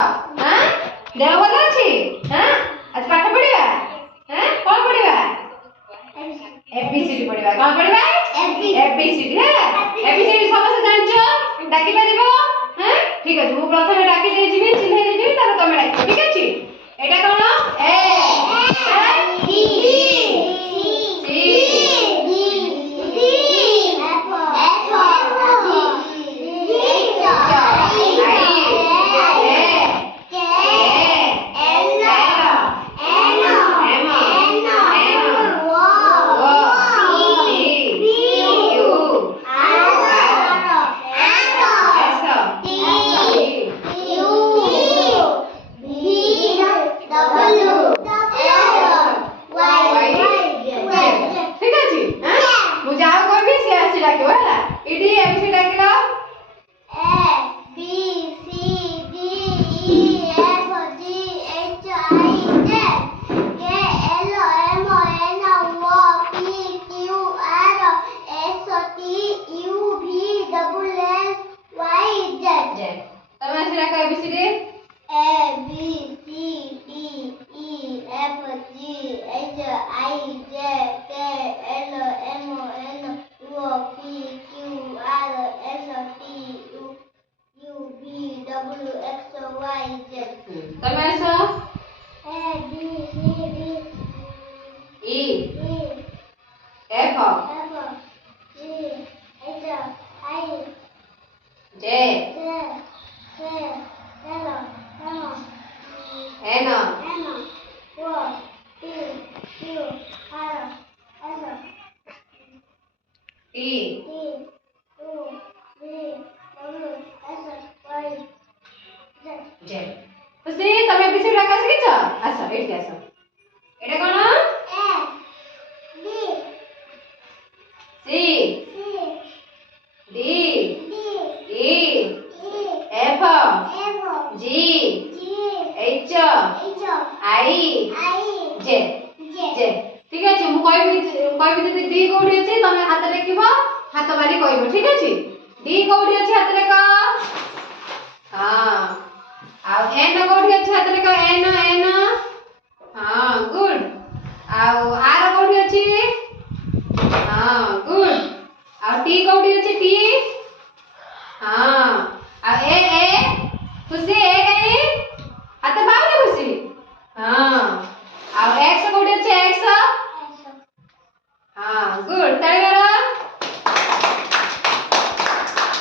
हां देह ଭଲ ଅଛି हां आज पाठ पढिबा हां कोन पढिबा एबीसीडी पढिबा कोन पढिबा एबीसीडी एबीसीडी समस्त जानछो डाकी परिबो हां ठीक अछि मु प्रथमे डाकी दे जिबी चिन्हे दे जिबी तब तमे डाकी ठीक अछि एटा कोन ए बी टी कोठी अछि टी हां